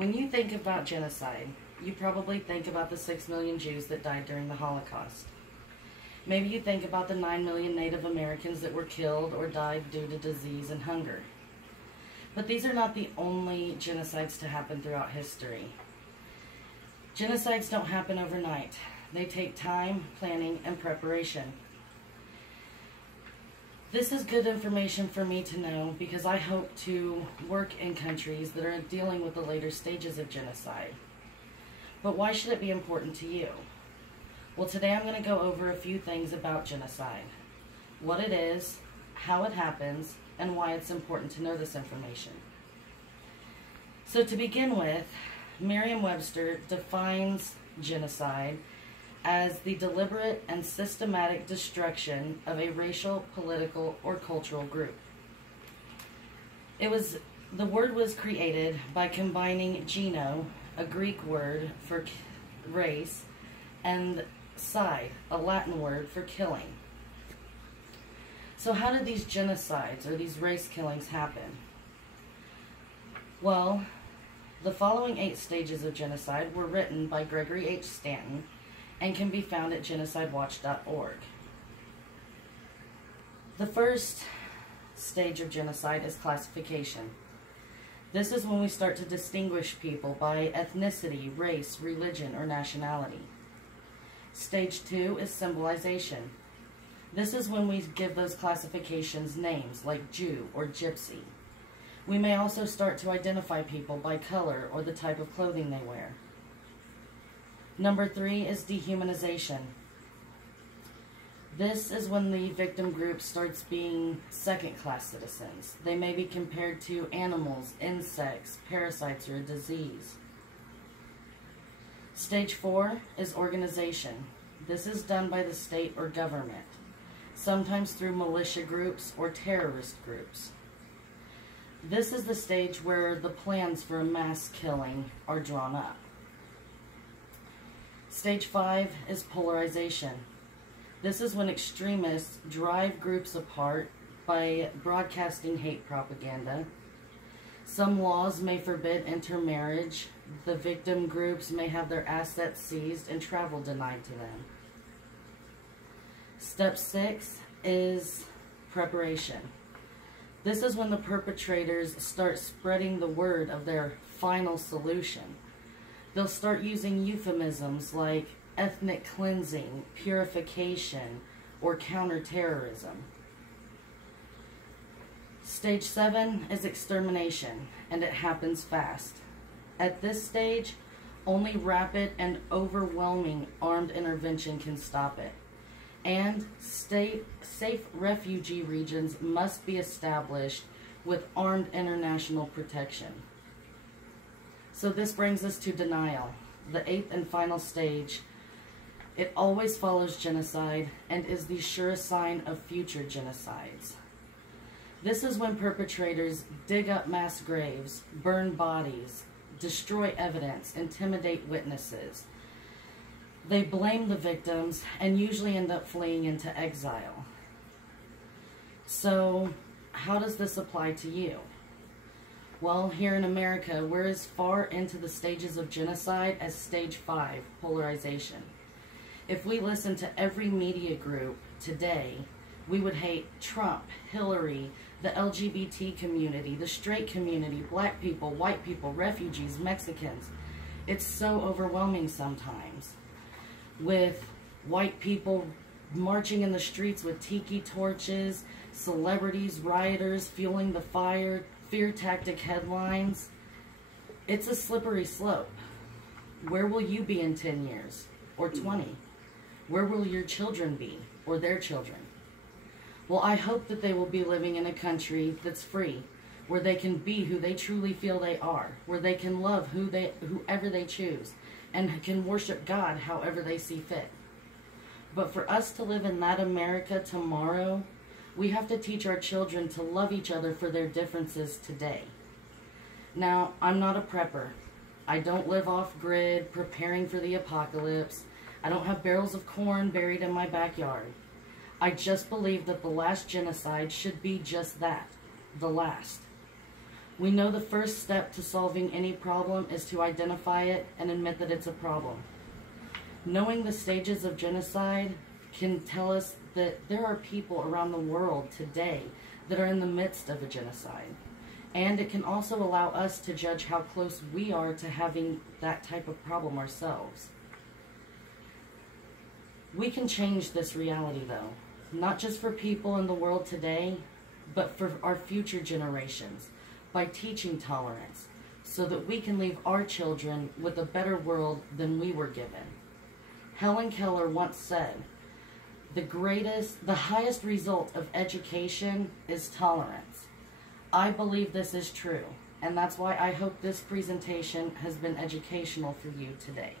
When you think about genocide, you probably think about the 6 million Jews that died during the Holocaust. Maybe you think about the 9 million Native Americans that were killed or died due to disease and hunger. But these are not the only genocides to happen throughout history. Genocides don't happen overnight. They take time, planning, and preparation. This is good information for me to know because I hope to work in countries that are dealing with the later stages of genocide. But why should it be important to you? Well, today I'm going to go over a few things about genocide. What it is, how it happens, and why it's important to know this information. So to begin with, Merriam-Webster defines genocide as the deliberate and systematic destruction of a racial, political, or cultural group. The word was created by combining geno, a Greek word for race, and cide, a Latin word for killing. So how did these genocides or these race killings happen? Well, the following 8 stages of genocide were written by Gregory H. Stanton and can be found at genocidewatch.org. The first stage of genocide is classification. This is when we start to distinguish people by ethnicity, race, religion, or nationality. Stage 2 is symbolization. This is when we give those classifications names like Jew or Gypsy. We may also start to identify people by color or the type of clothing they wear. Number 3 is dehumanization. This is when the victim group starts being second-class citizens. They may be compared to animals, insects, parasites, or a disease. Stage 4 is organization. This is done by the state or government, sometimes through militia groups or terrorist groups. This is the stage where the plans for a mass killing are drawn up. Stage 5 is polarization. This is when extremists drive groups apart by broadcasting hate propaganda. Some laws may forbid intermarriage. The victim groups may have their assets seized and travel denied to them. Step 6 is preparation. This is when the perpetrators start spreading the word of their final solution. They'll start using euphemisms like ethnic cleansing, purification, or counterterrorism. Stage 7 is extermination, and it happens fast. At this stage, only rapid and overwhelming armed intervention can stop it. And safe refugee regions must be established with armed international protection. So this brings us to denial, the 8th and final stage. It always follows genocide and is the surest sign of future genocides. This is when perpetrators dig up mass graves, burn bodies, destroy evidence, intimidate witnesses. They blame the victims and usually end up fleeing into exile. So, how does this apply to you? Well, here in America, we're as far into the stages of genocide as stage 5, polarization. If we listen to every media group today, we would hate Trump, Hillary, the LGBT community, the straight community, black people, white people, refugees, Mexicans. It's so overwhelming sometimes. With white people marching in the streets with tiki torches, celebrities, rioters fueling the fire, fear tactic headlines. It's a slippery slope. Where will you be in 10 years or 20? Where will your children be or their children? Well, I hope that they will be living in a country that's free, where they can be who they truly feel they are, where they can love whoever they choose, and can worship God however they see fit. But for us to live in that America tomorrow, we have to teach our children to love each other for their differences today. Now, I'm not a prepper. I don't live off-grid preparing for the apocalypse. I don't have barrels of corn buried in my backyard. I just believe that the last genocide should be just that, the last. We know the first step to solving any problem is to identify it and admit that it's a problem. Knowing the stages of genocide can tell us that there are people around the world today that are in the midst of a genocide. And it can also allow us to judge how close we are to having that type of problem ourselves. We can change this reality, though, not just for people in the world today, but for our future generations, by teaching tolerance, so that we can leave our children with a better world than we were given. Helen Keller once said, the highest result of education is tolerance. I believe this is true, and that's why I hope this presentation has been educational for you today.